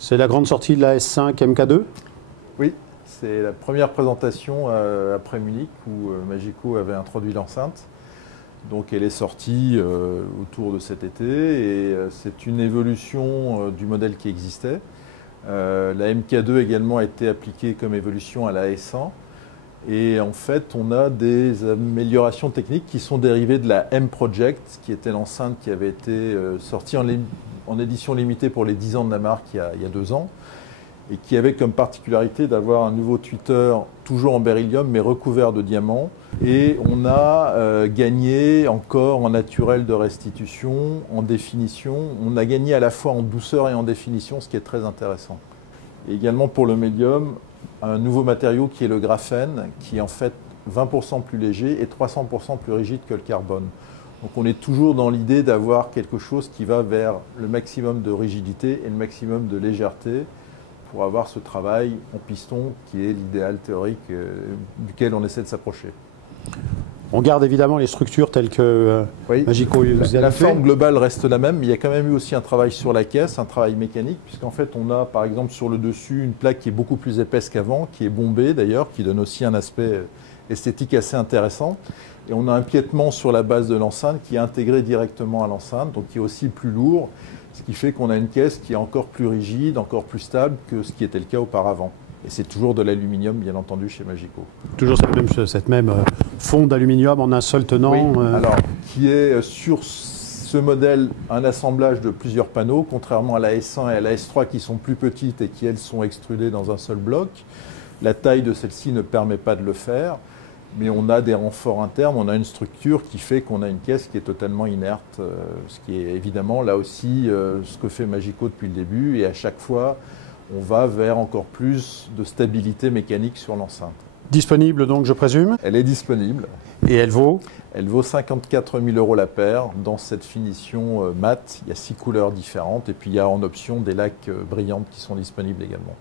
C'est la grande sortie de la S5 MK2? Oui, c'est la première présentation après Munich où Magico avait introduit l'enceinte. Donc elle est sortie autour de cet été et c'est une évolution du modèle qui existait. La MK2 également a été appliquée comme évolution à la S1. Et en fait, on a des améliorations techniques qui sont dérivées de la M-Project, qui était l'enceinte qui avait été sortie en édition limitée pour les 10 ans de la marque il y a 2 ans, et qui avait comme particularité d'avoir un nouveau tweeter toujours en beryllium, mais recouvert de diamants. Et on a gagné encore en naturel de restitution, en définition. On a gagné à la fois en douceur et en définition, ce qui est très intéressant. Et également pour le médium, un nouveau matériau qui est le graphène, qui est en fait 20% plus léger et 300% plus rigide que le carbone. Donc on est toujours dans l'idée d'avoir quelque chose qui va vers le maximum de rigidité et le maximum de légèreté pour avoir ce travail en piston qui est l'idéal théorique duquel on essaie de s'approcher. On garde évidemment les structures telles que oui. Magico vous a La fait. forme globale reste la même, mais il y a quand même eu aussi un travail sur la caisse, un travail mécanique, puisqu'en fait on a par exemple sur le dessus une plaque qui est beaucoup plus épaisse qu'avant, qui est bombée d'ailleurs, qui donne aussi un aspect esthétique assez intéressant. Et on a un piétement sur la base de l'enceinte qui est intégré directement à l'enceinte, donc qui est aussi plus lourd, ce qui fait qu'on a une caisse qui est encore plus rigide, encore plus stable que ce qui était le cas auparavant. Et c'est toujours de l'aluminium, bien entendu, chez Magico. Toujours cette même fond d'aluminium en un seul tenant. Oui, alors, qui est sur ce modèle un assemblage de plusieurs panneaux, contrairement à la S1 et à la S3 qui sont plus petites et qui, elles, sont extrudées dans un seul bloc. La taille de celle-ci ne permet pas de le faire, mais on a des renforts internes, on a une structure qui fait qu'on a une caisse qui est totalement inerte, ce qui est évidemment là aussi ce que fait Magico depuis le début, et à chaque fois, on va vers encore plus de stabilité mécanique sur l'enceinte. Disponible donc, je présume? Elle est disponible. Et elle vaut? Elle vaut 54 000 € la paire dans cette finition mat. Il y a 6 couleurs différentes et puis il y a en option des laques brillantes qui sont disponibles également.